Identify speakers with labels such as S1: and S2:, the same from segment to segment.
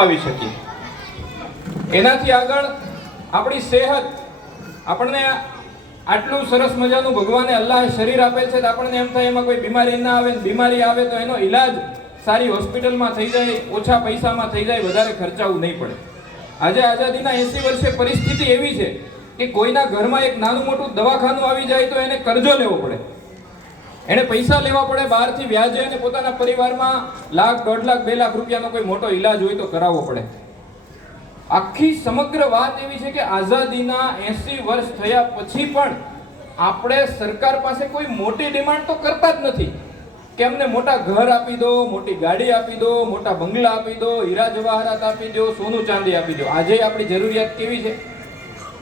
S1: આવી શકીએ એનાથી આગળ આપણી સેહત આપણને આટલું સરસ મજાનું ભગવાને અલ્લાહે શરીર આપે છે તો આપણને એમ થાય એમાં કોઈ બીમારી ના આવે બીમારી આવે તો એનો ઈલાજ સારી હોસ્પિટલમાં થઈ જાય, ઓછા પૈસામાં થઈ જાય, વધારે ખર્ચાવું નહીં પડે. આજે આઝાદીના એસી વર્ષે પરિસ્થિતિ એવી છે કે કોઈના ઘરમાં એક નાનું મોટું દવાખાનું આવી જાય તો એને કરજો લેવો પડે. એને પૈસા લેવા પડે, બહારથી વ્યાજે અને પોતાના પરિવારમાં લાખ, દોઢ લાખ, બે લાખ રૂપિયાનો કોઈ મોટો ઈલાજ હોય તો કરાવવો પડે. આખી સમગ્ર વાત એવી છે કે આઝાદીના એસી વર્ષ થયા પછી પણ આપણે સરકાર પાસે કોઈ મોટી ડિમાન્ડ તો કરતા જ નથી. કે અમને મોટા ઘર આપી દો, મોટી ગાડી આપી દો, મોટા બંગલા આપી દો, હીરા જવાહરાત આપી દો, સોનું ચાંદી આપી દો. આજે આપણી જરૂરિયાત કેવી છે?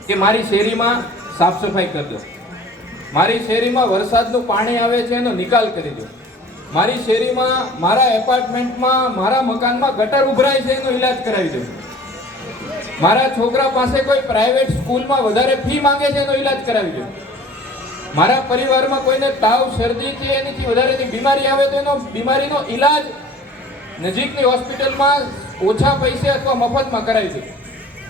S1: કે મારી શેરીમાં સાફ સફાઈ કરી દો. મારી શેરીમાં વરસાદનું પાણી આવે છે એનો નિકાલ કરી દો. મારી શેરીમાં, મારા એપાર્ટમેન્ટમાં મારા મકાનમાં ગટર ઉભરાય છે એનો ઈલાજ કરાવી દો. મારા છોકરા પાસે કોઈ પ્રાઇવેટ સ્કૂલમાં વધારે ફી માંગે છે એનો ઈલાજ કરાવી દો. મારા પરિવારમાં કોઈને તાવ, શરદી છે એનીથી વધારેની બીમારી આવે તો એનો બીમારીનો ઈલાજ નજીકની હોસ્પિટલમાં ઓછા પૈસે અથવા મફતમાં કરાવી દો.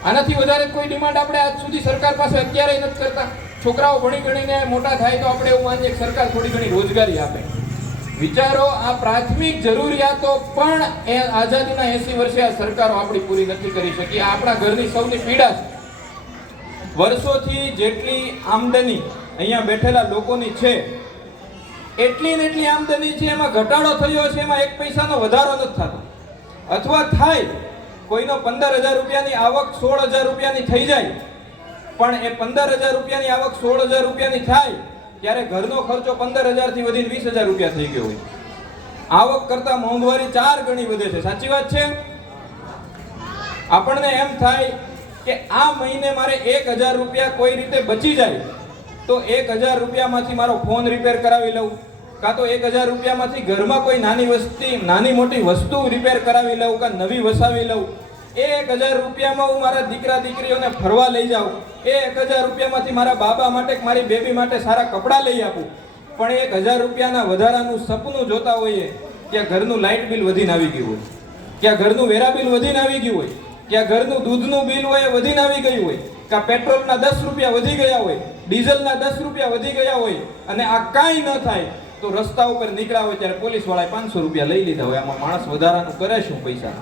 S1: આનાથી વધારે કોઈ ડિમાન્ડ આપણે આજ સુધી સરકાર પાસે અત્યારે નથી કરતા. છોકરાઓ ભણી ગણીને મોટા થાય તો આપણે એવું માનીએ સરકાર થોડી ઘણી રોજગારી આપે. વિચારો, આ પ્રાથમિક જરૂરિયાતો પણ એ આઝાદીના એસી વર્ષે આ સરકારો આપણી પૂરી નથી કરી શકી. આપણા ઘરની સૌની પીડા છે. વર્ષોથી જેટલી આમદની અહીંયા બેઠેલા લોકોની છે, એટલી ને એટલી આમદની છે, એમાં ઘટાડો થયો છે, એમાં એક પૈસાનો વધારો નથી થતો. અથવા થાય, કોઈનો પંદર હજાર રૂપિયાની આવક સોળ હજાર રૂપિયાની થઈ જાય પણ એ પંદર હજાર રૂપિયાની આવક સોળ હજાર રૂપિયાની થાય, ત્યારે ઘરનો ખર્ચો પંદર હજારથી વધીને વીસ હજાર રૂપિયા થઈ ગયો હોય. આવક કરતા મોંઘવારી ચાર ગણી વધે છે. સાચી વાત છે? આપણને એમ થાય કે આ મહિને મારે એક હજાર રૂપિયા કોઈ રીતે બચી જાય, તો એક હજાર રૂપિયામાંથી મારો ફોન રિપેર કરાવી લઉં, કાં તો એક હજાર રૂપિયામાંથી ઘરમાં કોઈ નાની વસ્તી, નાની મોટી વસ્તુ રિપેર કરાવી લઉં, કાં નવી વસાવી લઉં એક હજાર રૂપિયામાં હું મારા દીકરા દીકરીઓને ફરવા લઈ જાઉં. એક હજાર રૂપિયામાંથી મારા બાબા માટે મારી બેબી માટે સારા કપડાં લઈ આપું. પણ એક હજાર રૂપિયાના વધારાનું સપનું જોતા હોઈએ, ત્યાં ઘરનું લાઇટ બિલ વધીને આવી ગયું હોય. ક્યાં ઘરનું વેરા બિલ વધીને આવી ગયું હોય. ક્યાં ઘરનું દૂધનું બિલ હોય એ વધીને આવી ગયું હોય. કાં પેટ્રોલના દસ રૂપિયા વધી ગયા હોય, ડીઝલના દસ રૂપિયા વધી ગયા હોય અને આ કાંઈ ન થાય તો રસ્તા ઉપર નીકળ્યા હોય ત્યારે પોલીસવાળાએ પાંચસો રૂપિયા લઈ લીધા હોય. આમાં માણસ વધારાનું કરે શું પૈસા?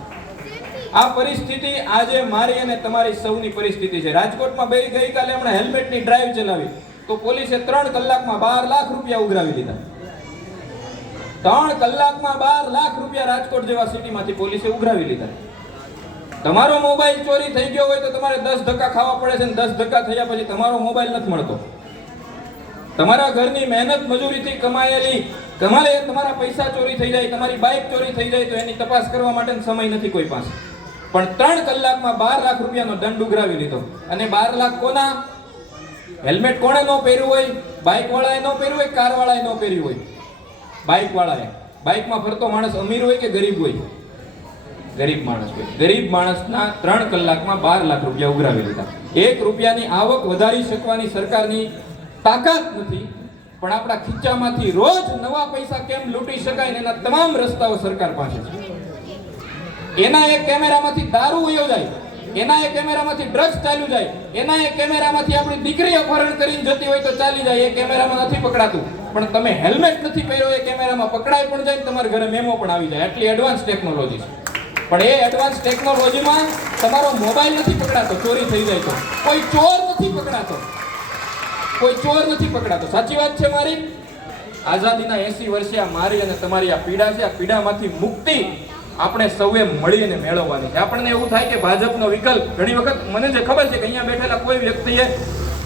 S1: આ પરિસ્થિતિ આજે મારી અને તમારી સૌની પરિસ્થિતિ છે. રાજકોટમાં બે ગઈકાલે હમણાં હેલ્મેટની ડ્રાઈવ ચલાવી. તો પોલીસે ત્રણ કલાકમાં બાર લાખ રૂપિયા ઉઘરાવી લીધા ત્રણ કલાકમાં બાર લાખ રૂપિયા રાજકોટ જેવા સિટીમાંથી પોલીસે ઉઘરાવી લીધા. તમારો મોબાઈલ ચોરી થઈ ગયો હોય તો તમારે દસ ધક્કા ખાવા પડે છે અને દસ ધક્કા થયા પછી તમારો મોબાઈલ નથી મળતો. તમારા ઘરની મહેનત મજૂરીથી કમાયેલી, તમારે તમારા પૈસા ચોરી થઈ જાય, તમારી બાઇક ચોરી થઈ જાય તો એની તપાસ કરવા માટે સમય નથી કોઈ પાસે. પણ ત્રણ કલાકમાં બાર લાખ રૂપિયાનો દંડ ઉઘરાવી લીધો. અને બાર લાખ કોના? હેલ્મેટ કોણે ન પહેર્યું હોય? બાઇક વાળાએ ન પહેર્યું હોય? કાર વાળાએ ન પહેર્યું હોય? બાઇક વાળાએ બાઇકમાં ફરતો માણસ અમીર હોય કે ગરીબ હોય? ગરીબ માણસ હોય. ગરીબ માણસના ત્રણ કલાકમાં બાર લાખ રૂપિયા ઉઘરાવી લીધા. એક રૂપિયાની આવક વધારી શકવાની સરકારની તાકાત નથી, પણ આપણા ખીચામાંથી રોજ નવા પૈસા કેમ લૂંટી શકાય એના તમામ રસ્તાઓ સરકાર પાસે છે. એના એક કેમેરામાંથી દારૂ વયો જાય, એના એક કેમેરામાંથી ડ્રગ્સ ચાલ્યું જાય, એના એક કેમેરામાંથી આપણી દીકરી અપહરણ કરીને જતી હોય તો ચાલી જાય, એ કેમેરામાં નથી પકડાતું. પણ તમે હેલ્મેટ નથી પહેર્યો, એ કેમેરામાં પકડાય પણ જાય તમારા ઘરે મેમો પણ આવી જાય. એટલી એડવાન્સ ટેકનોલોજી છે. પણ એ એડવાન્સ ટેકનોલોજીમાં તમારો મોબાઈલ નથી પકડાતો, ચોરી થઈ જાય તો. કોઈ ચોર નથી પકડાતો. કોઈ ચોર નથી પકડાતો. સાચી વાત છે મારી? આઝાદીના એસી વર્ષે આ મારી અને તમારી આ પીડા છે, આ પીડામાંથી મુક્તિ આપણે સૌએ મળીને મેળવવાની છે. આપણને એવું થાય કે ભાજપનો વિકલ્પ ઘણી વખત મને જે ખબર છે કે અહીંયા બેઠેલા કોઈ વ્યક્તિએ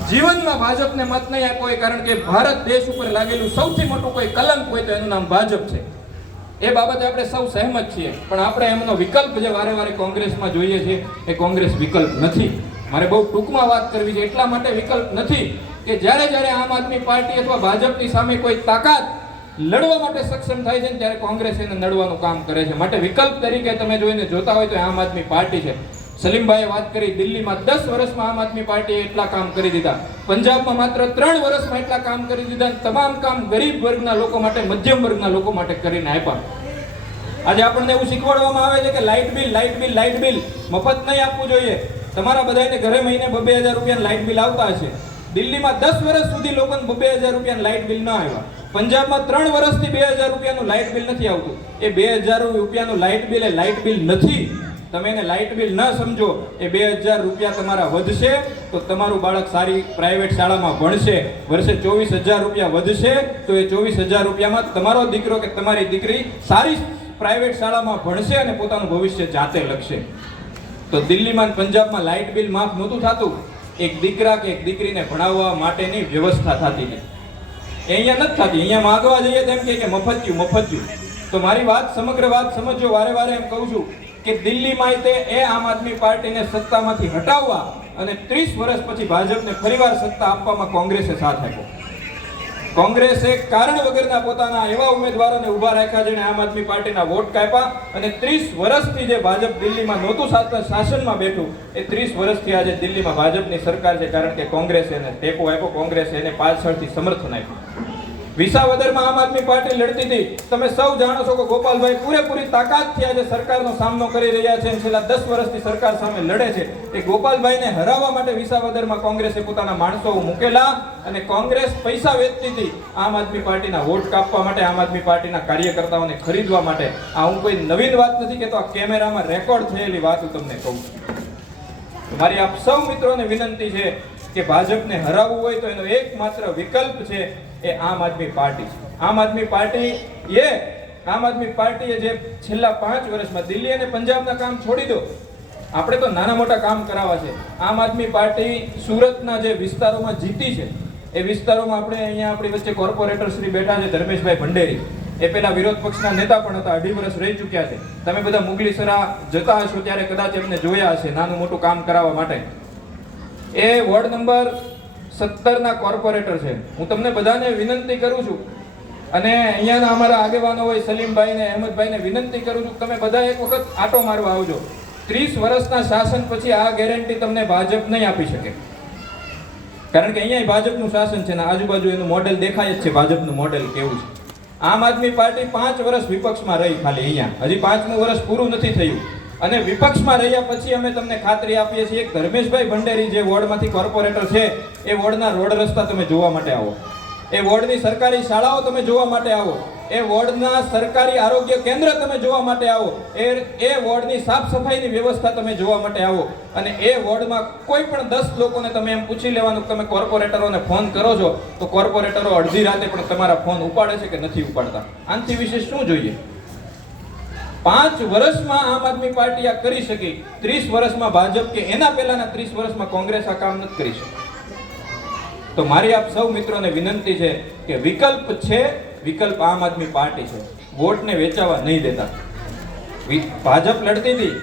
S1: જીવનમાં ભાજપને મત નહીં આપ્યો કારણ કે ભારત દેશ ઉપર લાગેલું સૌથી મોટું કોઈ કલંક હોય તો એનું નામ ભાજપ છે. એ બાબતે આપણે સૌ સહેમત છીએ, પણ આપણે એમનો વિકલ્પ જે વારે વારે કોંગ્રેસમાં જોઈએ છીએ, એ કોંગ્રેસ વિકલ્પ નથી. મારે બહુ ટૂંકમાં વાત કરવી છે એટલા માટે વિકલ્પ નથી કે જ્યારે જ્યારે આમ આદમી પાર્ટી અથવા ભાજપની સામે કોઈ તાકાત લડવા માટે સક્ષમ થાય છે ને ત્યારે કોંગ્રેસ એને લડવાનું કામ કરે છે. માટે વિકલ્પ તરીકે તમે જોઈને જોતા હોય તો આમ આદમી પાર્ટી છે. સલીમભાઈએ વાત કરી, દિલ્હીમાં દસ વર્ષમાં આમ આદમી પાર્ટીએ એટલા કામ કરી દીધા. પંજાબમાં માત્ર ત્રણ વર્ષમાં એટલા કામ કરી દીધા તમામ કામ ગરીબ વર્ગના લોકો માટે, મધ્યમ વર્ગના લોકો માટે કરીને આપ્યા. આજે આપણને એવું શીખવાડવામાં આવે છે કે light bill light bill light bill. મફત નહીં આપવું જોઈએ. તમારા બધાને ઘરે મહિને બે હજાર રૂપિયાનું લાઇટ બિલ આવતા હશે. દિલ્હીમાં દસ વર્ષ સુધી લોકોને બે હજાર રૂપિયાનું લાઇટ બિલ ન આવ્યા. પંજાબમાં ત્રણ વર્ષથી બે હજાર રૂપિયાનું લાઇટ બિલ નથી આવતું. એ બે હજાર રૂપિયાનું લાઇટ બિલ એ લાઇટ બિલ નથી. તમે એને લાઇટ બિલ ન સમજો, એ બે હજાર રૂપિયા તમારા વધશે, તો તમારું બાળક સારી પ્રાઇવેટ શાળામાં ભણશે, વર્ષે ચોવીસ હજાર રૂપિયા વધશે, તો એ ચોવીસ હજાર રૂપિયામાં તમારો દીકરો કે તમારી દીકરી સારી પ્રાઇવેટ શાળામાં ભણશે અને પોતાનું ભવિષ્ય જાતે લખશે. તો દિલ્હીમાં પંજાબમાં લાઇટ બિલ માફ નહોતું થતું. એક દીકરા કે એક દીકરીને ભણાવવા માટેની વ્યવસ્થા થતી નથી. અહીંયા નથી થતી. અહીંયા માગવા જઈએ તેમ કે મફત્યું મફત્યું. તો મારી વાત સમગ્ર વાત સમજો વારે વારે એમ કહું છું કે દિલ્હીમાં તે એ આમ આદમી પાર્ટીને સત્તામાંથી હટાવવા અને ત્રીસ વર્ષ પછી ભાજપને ફરીવાર સત્તા આપવામાં કોંગ્રેસે સાથ આપ્યો. કોંગ્રેસે કારણ વગરના પોતાના એવા ઉમેદવારોને ઊભા રાખ્યા જેણે આમ આદમી પાર્ટીના વોટ કાપ્યા અને ત્રીસ વર્ષથી જે ભાજપ દિલ્હીમાં નહોતું શાસન- શાસનમાં બેઠું, એ ત્રીસ વર્ષથી આજે દિલ્હીમાં ભાજપની સરકાર છે કારણ કે કોંગ્રેસે એને ટેકો આપ્યો, કોંગ્રેસે એને પાછળથી સમર્થન આપ્યું. વિસાવદરમાં આમ આદમી પાર્ટી લડતી હતી. તમે સૌ જાણો છો કે ગોપાલભાઈ પૂરેપૂરી તાકાતથી આજે સરકારનો સામનો કરી રહ્યા છે છેલ્લા દસ વર્ષથી સરકાર સામે લડે છે. એ ગોપાલભાઈને હરાવવા માટે વિસાવદરમાં કોંગ્રેસે પોતાના માણસો મૂકેલા અને કોંગ્રેસ પૈસા વેચતી હતી. આમ આદમી પાર્ટીના વોટ કાપવા માટે, આમ આદમી પાર્ટીના કાર્યકર્તાઓને ખરીદવા માટે. આ હું કોઈ નવીન વાત નથી કહેતો આ કેમેરામાં રેકોર્ડ થયેલી વાત હું તમને કહું છું. મારી આપ સૌ મિત્રોને વિનંતી છે કે ભાજપને હરાવવું હોય તો એનો એકમાત્ર વિકલ્પ છે એ આમ આદમી પાર્ટી છે. આમ આદમી પાર્ટી એ, આમ આદમી પાર્ટીએ જે છેલ્લા પાંચ વર્ષમાં દિલ્હી અને પંજાબના કામ છોડી દો, આપણે તો નાના મોટા કામ કરાવવા છે. આમ આદમી પાર્ટી સુરતના જે વિસ્તારોમાં જીતી છે, એ વિસ્તારોમાં આપણે અહીંયા આપણી વચ્ચે કોર્પોરેટર શ્રી બેઠા છે, ધર્મેશભાઈ ભંડેરી. એ પહેલા વિરોધ પક્ષના નેતા પણ હતા, અઢી વર્ષ રહી ચૂક્યા છે. તમે બધા મુગલીસરા જતા હશો ત્યારે કદાચ એમને જોયા હશે, નાનું મોટું કામ કરાવવા માટે. એ વોર્ડ નંબર સત્તરના કોર્પોરેટર છે. હું તમને બધાને વિનંતી કરું છું. અને અહીંયાના અમારા આગેવાનો હોય સલીમભાઈ ને અહેમદભાઈને વિનંતી કરું છું તમે બધા એક વખત આટો મારવા આવજો. ત્રીસ વર્ષના શાસન પછી આ ગેરંટી તમને ભાજપ નહીં આપી શકે. કારણ કે અહીંયા ભાજપનું શાસન છે ને આજુબાજુ એનું મોડેલ દેખાય જ છે, ભાજપનું મોડેલ કેવું છે. આમ આદમી પાર્ટી પાંચ વર્ષ વિપક્ષમાં રહી ખાલી અહીંયા. હજી પાંચમું વર્ષ પૂરું નથી થયું. અને વિપક્ષમાં રહ્યા પછી અમે તમને ખાતરી આપીએ છીએ ધર્મેશભાઈ ભંડેરી જે વોર્ડમાંથી કોર્પોરેટર છે, એ વોર્ડના રોડ રસ્તા તમે જોવા માટે આવો. એ વોર્ડની સરકારી શાળાઓ તમે જોવા માટે આવો. એ વોર્ડના સરકારી આરોગ્ય કેન્દ્ર તમે જોવા માટે આવો. એ એ વોર્ડની સાફ સફાઈની વ્યવસ્થા તમે જોવા માટે આવો. અને એ વોર્ડમાં કોઈ પણ દસ લોકોને તમે એમ પૂછી લેવાનું તમે કોર્પોરેટરોને ફોન કરો છો, તો કોર્પોરેટરો અડધી રાતે પણ તમારા ફોન ઉપાડે છે કે નથી ઉપાડતા. આનાથી વિશે શું જોઈએ? પાંચ વર્ષમાં આમ આદમી પાર્ટી આ કરી શકી. ત્રીસ વર્ષમાં ભાજપ કે એના પહેલાના ત્રીસ વર્ષમાં કોંગ્રેસ આ કામ નથી કરી શકી. તો મારી આપ સૌ મિત્રોને વિનંતી છે કે વિકલ્પ છે, વિકલ્પ આમ આદમી પાર્ટી છે. વોટને વેચાવા નહીં દેતા. ભાજપ લડતી હતી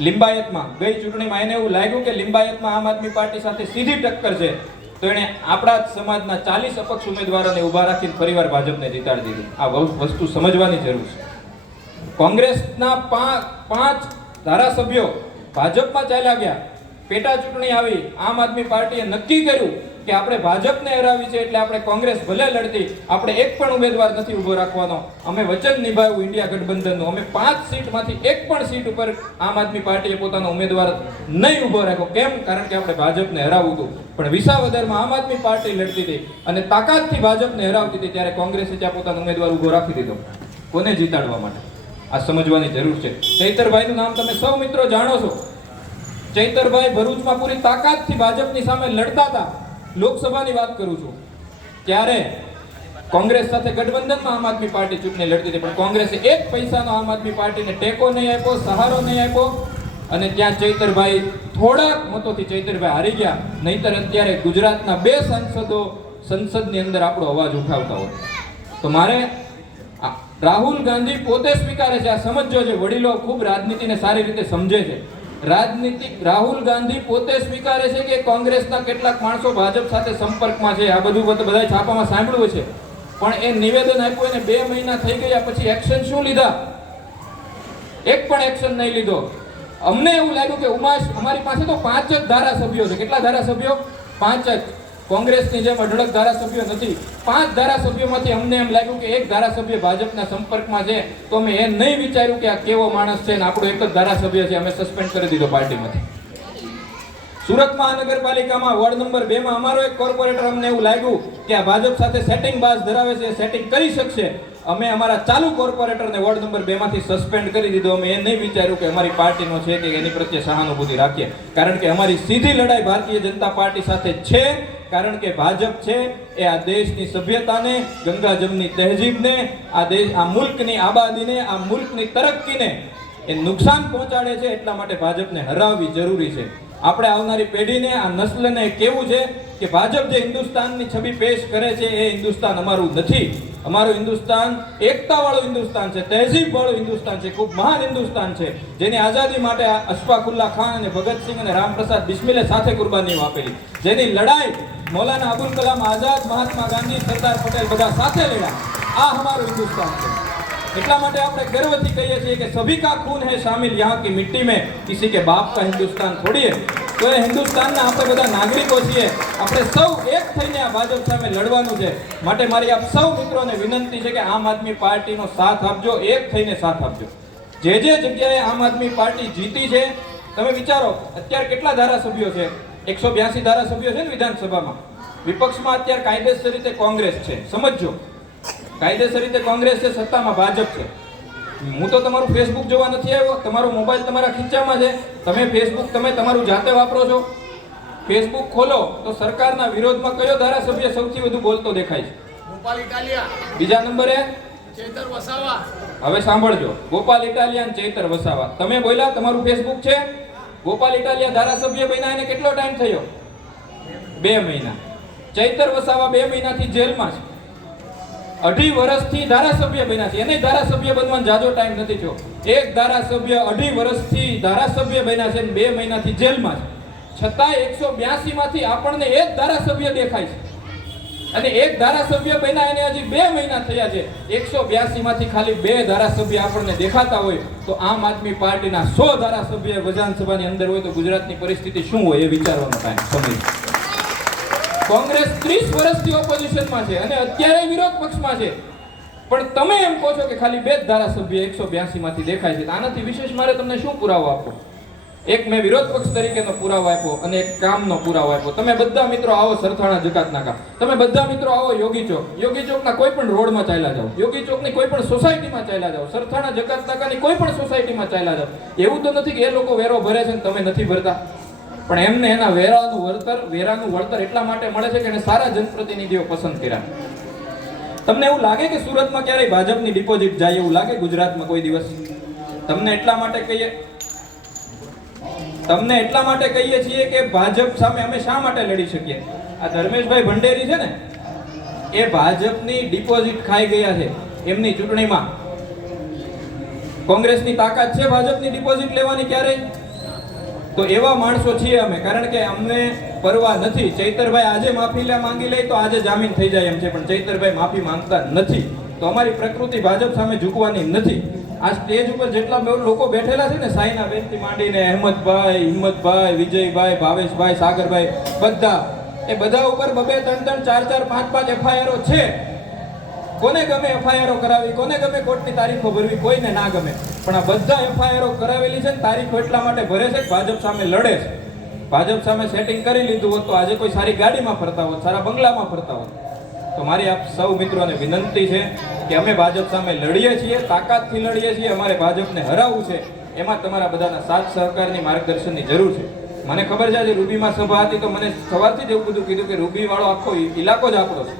S1: લિંબાયતમાં. ગઈ ચૂંટણીમાં એને એવું લાગ્યું કે લિંબાયતમાં આમ આદમી પાર્ટી સાથે સીધી ટક્કર છે. તો એણે આપણા જ સમાજના ચાલીસ અપક્ષ ઉમેદવારોને ઊભા રાખીને ફરીવાર ભાજપને જીતાડી દીધી. આ વસ્તુ- સમજવાની જરૂર છે. કોંગ્રેસના પાંચ ધારાસભ્યો ભાજપમાં ચાલ્યા ગયા. પેટા ચૂંટણી આવી. આમ આદમી પાર્ટીએ નક્કી કર્યું કે આપણે ભાજપને હરાવી છે એટલે આપણે કોંગ્રેસ ભલે લડતી, આપણે એક પણ ઉમેદવાર નથી ઊભો રાખવાનો. અમે વચન નિભાવ્યું ઇન્ડિયા ગઠબંધનનું. અમે પાંચ સીટમાંથી એક પણ સીટ ઉપર આમ આદમી પાર્ટીએ પોતાનો ઉમેદવાર નહીં ઊભો રાખ્યો. કેમ? કારણ કે આપણે ભાજપને હરાવવું હતું. પણ વિસાવદરમાં આમ આદમી પાર્ટી લડતી હતી અને તાકાતથી ભાજપને હરાવતી હતી ત્યારે કોંગ્રેસે ત્યાં પોતાનો ઉમેદવાર ઊભો રાખી દીધો. કોને જીતાડવા માટે? આ સમજવાની જરૂર છે. ચૈતરભાઈનું નામ તમે સૌ મિત્રો જાણો છો. ચૈતરભાઈ ભરૂચમાં પૂરી તાકાતથી ભાજપની સામે લડતા હતા. લોકસભાની વાત કરું છું. ત્યારે કોંગ્રેસ સાથે ગઠબંધનમાં આમ આદમી પાર્ટી ચૂંટણી લડતી હતી, પણ કોંગ્રેસે એક પૈસાનો આમ આદમી પાર્ટીને ટેકો નહીં આપ્યો, સહારો નહીં આપ્યો, અને ત્યાં ચૈતરભાઈ થોડાક મતોથી ચૈતરભાઈ હારી ગયા. નહીતર અત્યારે ગુજરાતના બે સાંસદો સંસદની અંદર આપણો અવાજ ઉઠાવતા હોય. તો મારે રાહુલ ગાંધી પોતે સ્વીકારે છે. આ સમજો છે વડીલો ખૂબ રાજનીતિને સારી રીતે સમજે છે. રાજનીતિક રાહુલ ગાંધી પોતે સ્વીકારે છે કે કોંગ્રેસના કેટલાક માણસો ભાજપ સાથે સંપર્કમાં છે. આ બધું બધા છાપામાં સાંભળ્યું છે. પણ એ નિવેદન આપ્યું એને બે મહિના થઈ ગયા પછી એક્શન શું લીધા? એક પણ એક્શન નહીં લીધો. અમને એવું લાગ્યું કે ઉમાશ, અમારી પાસે તો પાંચ જ ધારાસભ્યો છે. કેટલા ધારાસભ્યો? પાંચ જ. કોંગ્રેસની જેમ અઢળક ધારાસભ્યો નથી. પાંચ ધારાસભ્યોમાંથી અમને એમ લાગ્યું કે એક ધારાસભ્ય ભાજપના સંપર્કમાં છે, તો અમે એ નહીં વિચાર્યું કે આ કેવો માણસ છે ને આપણો એક જ ધારાસભ્ય છે, અમે સસ્પેન્ડ કરી દીધો પાર્ટીમાંથી. સુરત મહાનગરપાલિકામાં વોર્ડ નંબર બે માં અમારો એક કોર્પોરેટર અમને એવું લાગ્યું કે આ ભાજપ સાથે સેટિંગ બાજ ધરાવે છે સેટિંગ કરી શકશે. અમે અમારા ચાલુ કોર્પોરેટરને વોર્ડ નંબર બે માંથી સસ્પેન્ડ કરી દીધો. અમે એ નહીં વિચાર્યું કે અમારી પાર્ટીનો છે કે એની પ્રત્યે સહાનુભૂતિ રાખીએ. કારણ કે અમારી સીધી લડાઈ ભારતીય જનતા પાર્ટી સાથે છે કારણ કે ભાજપ છે એ આ દેશની સભ્યતાને, ગંગાજમની તહેજીબને, આ દેશ, આ મુલ્કની આબાદીને, આ મુલ્કની તરક્કીને એ નુકસાન પહોંચાડે છે એટલા માટે ભાજપને હરાવવી જરૂરી છે. આપણે આવનારી પેઢીને આ નસ્લને કેવું છે કે ભાજપ જે હિન્દુસ્તાનની છબી પેશ કરે છે એ હિન્દુસ્તાન અમારું નથી. અમારું હિન્દુસ્તાન એકતાવાળું હિન્દુસ્તાન છે તહેજીબવાળું હિન્દુસ્તાન છે, ખૂબ મહાન હિન્દુસ્તાન છે, જેની આઝાદી માટે અશફાકુલ્લા ખાન અને ભગતસિંહ અને રામપ્રસાદ બિસ્મિલે સાથે કુરબાનીઓ આપેલી. જેની લડાઈ મૌલાના અબુલ કલામ આઝાદ, મહાત્મા ગાંધી, સરદાર પટેલ બધા સાથે લડ્યા. આ અમારું હિન્દુસ્તાન છે. એટલા માટે આપણે ગર્વથી કહીએ છીએ કે સભી કા ખૂન હે શામિલ યહાં કી મિટ્ટી મેં? કિસી કે બાપ કા હિન્દુસ્તાન થોડીએ. તો એ હિન્દુસ્તાનના આપણે બધા નાગરિકો છીએ. આપણે સૌ એક થઈને આ ભાજપ સામે લડવાનું છે. માટે મારી આપ સૌ મિત્રોને વિનંતી છે કે આમ આદમી પાર્ટીનો સાથ આપજો, એક થઈને સાથ આપજો. જે જે જગ્યાએ આમ આદમી પાર્ટી જીતી છે, તમે વિચારો, અત્યારે કેટલા ધારાસભ્યો છે? એકસો બ્યાસી ધારાસભ્યો છે ને વિધાનસભામાં. વિપક્ષમાં અત્યારે કાયદેસર રીતે કોંગ્રેસ છે. સમજજો. કાયદેસર રીતે કોંગ્રેસ છે, સત્તામાં ભાજપ છે. હું તો તમારું ફેસબુક જોવા નથી આવ્યો તમારો મોબાઈલ તમારા ખીચામાં છે. તમે ફેસબુક તમે તમારું જાતે વાપરો છો. ફેસબુક ખોલો તો સરકારના વિરોધમાં કયો ધારાસભ્ય સૌથી વધુ બોલતો દેખાય છે?
S2: ગોપાલ ઇટાલિયા.
S1: બીજા નંબરે?
S2: ચેતર વસાવા.
S1: હવે સાંભળજો. ગોપાલ ઇટાલિયા અને ચૈતર વસાવા. તમે બોલ્યા તમારું ફેસબુક છે? ગોપાલ ઇટાલિયા ધારાસભ્ય બન્યા એને કેટલો ટાઈમ થયો? બે મહિના. ચૈતર વસાવા બે મહિનાથી જેલમાં છે. અઢી વર્ષથી ધારાસભ્ય બન્યા છે. એને ધારાસભ્ય બનવાનો જાજો ટાઈમ નથી થયો. એક ધારાસભ્ય અઢી વર્ષથી ધારાસભ્ય બન્યા છે અને બે મહિનાથી જેલમાં છે. છતાં એકસો માંથી આપણને એક ધારાસભ્ય દેખાય છે. અને એક ધારાસભ્ય બન્યા એને હજી બે મહિના થયા છે. એકસો માંથી ખાલી બે ધારાસભ્ય આપણને દેખાતા હોય તો આમ આદમી પાર્ટીના સો ધારાસભ્ય વિધાનસભાની અંદર હોય તો ગુજરાતની પરિસ્થિતિ શું હોય એ વિચારવાનો ટાઈમ સમય. કોંગ્રેસ ત્રીસ વર્ષથી ઓપોઝિશનમાં છે અને અત્યારે વિરોધ પક્ષમાં છે. પણ તમે એમ કહો છો કે ખાલી બે જ ધારાસભ્ય એકસો માંથી દેખાય છે. આનાથી વિશેષ મારે તમને શું પુરાવો આપો એક મેં વિરોધ પક્ષ તરીકેનો પુરાવો આપ્યો અને એક કામનો પુરાવો આપ્યો. તમે બધા મિત્રો આવો સરથાણા જકાત નાકા. તમે બધા મિત્રો આવો યોગી ચોક. યોગી ચોકના કોઈ પણ રોડમાં ચાલ્યા જાઓ. યોગી ચોકની કોઈ પણ સોસાયટીમાં ચાલ્યા જાઓ. સરથાણા જકાતનાકાની કોઈ પણ સોસાયટીમાં ચાલ્યા જાઓ. એવું તો નથી કે એ લોકો વેરો ભરે છે ને તમે નથી ભરતા. પણ એમને એના વેરાનું વળતર વેરાનું વળતર એટલા માટે મળે છે કે એને સારા જનપ્રતિનિધિઓ પસંદ કર્યા. તમને એવું લાગે કે સુરતમાં ક્યારેય ભાજપની ડિપોઝિટ જાય એવું લાગે ગુજરાતમાં કોઈ દિવસ? તમને એટલા માટે કહીએ, તમને એટલા માટે કહીએ છીએ કે ભાજપ સામે અમે શા માટે લડી શકીએ? આ ધર્મેશભાઈ ભંડેરી છે ને, એ ભાજપની ડિપોઝિટ ખાઈ ગયા છે એમની ચૂંટણીમાં. કોંગ્રેસની તાકાત છે ભાજપની ડિપોઝિટ લેવાની ક્યારેય? તો એવા માણસો છીએ અમે. કારણ કે અમને પરવા નથી. ચૈતરભાઈ આજે માફી માંગી લે તો આજે જામીન થઈ જાય એમ છે, પણ ચૈતરભાઈ માફી માંગતા નથી. તો અમારી પ્રકૃતિ ભાજપ સામે ઝૂકવાની નથી. આ સ્ટેજ ઉપર જેટલા લોકો બેઠેલા છે ને સાઈના બેનથી માંડીને અહેમદભાઈ, હિંમતભાઈ, વિજયભાઈ, ભાવેશભાઈ, સાગરભાઈ, બધા. એ બધા ઉપર બબે ત્રણ ત્રણ, ચાર ચાર, પાંચ પાંચ એફઆઈઆરો છે. કોને ગમે એફઆઈઆરો કરાવી, કોને ગમે કોર્ટની તારીખો ભરવી, કોઈને ના ગમે. પણ આ બધા એફઆઈઆરો કરાવેલી છે ને, તારીખો એટલા માટે ભરે છે કે ભાજપ સામે લડે છે. ભાજપ સામે સેટિંગ કરી લીધું હોત તો આજે કોઈ સારી ગાડીમાં ફરતા હોત, સારા બંગલામાં ફરતા હોત. તો મારી આપ સૌ મિત્રોને વિનંતી છે કે અમે ભાજપ સામે લડીએ છીએ, તાકાતથી લડીએ છીએ, અમારે ભાજપને હરાવવું છે. એમાં તમારા બધાના સાથ સહકારની માર્ગદર્શનની જરૂર છે. મને ખબર છે, આજે રૂબીમાં સભા હતી તો મને સવારથી જ એવું બધું કીધું કે રૂબી વાળો આખો ઇલાકો જ આપણો છે.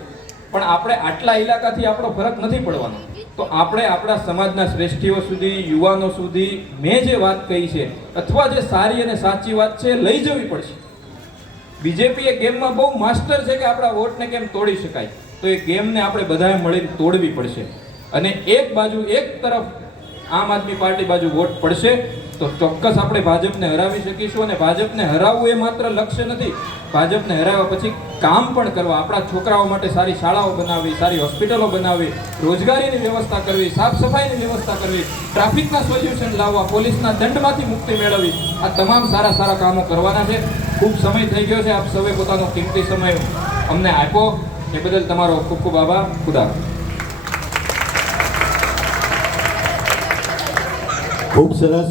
S1: પણ આપણે આટલા ઇલાકાથી આપણો ફરક નથી પડવાનો. તો આપણે આપણા સમાજના શ્રેષ્ઠીઓ સુધી, યુવાનો સુધી મેં જે વાત કહી છે, અથવા જે સારી અને સાચી વાત છે, લઈ જવી પડશે. બીજેપી એ ગેમમાં બહુ માસ્ટર છે કે આપણા વોટને કેમ તોડી શકાય. તો એ ગેમને આપણે બધાએ મળીને તોડવી પડશે. અને એક બાજુ એક તરફ આમ આદમી પાર્ટી બાજુ વોટ પડશે તો ચોક્કસ આપણે ભાજપને હરાવી શકીશું અને ભાજપને હરાવવું એ માત્ર લક્ષ્ય નથી. ભાજપને હરાવ્યા પછી કામ પણ કરવા, આપણા છોકરાઓ માટે સારી શાળાઓ બનાવવી, સારી હોસ્પિટલો બનાવવી, રોજગારીની વ્યવસ્થા કરવી, સાફ સફાઈની વ્યવસ્થા કરવી, ટ્રાફિકના સોલ્યુશન લાવવા, પોલીસના દંડમાંથી મુક્તિ મેળવવી, આ તમામ સારા સારા કામો કરવાના છે. ખૂબ સમય થઈ ગયો છે, આપ સૌએ પોતાનો કિંમતી સમય અમને આપ્યો. એ બદલ તમારો ખૂબ ખૂબ આભાર. ખુદા
S2: ખૂબ સરસ.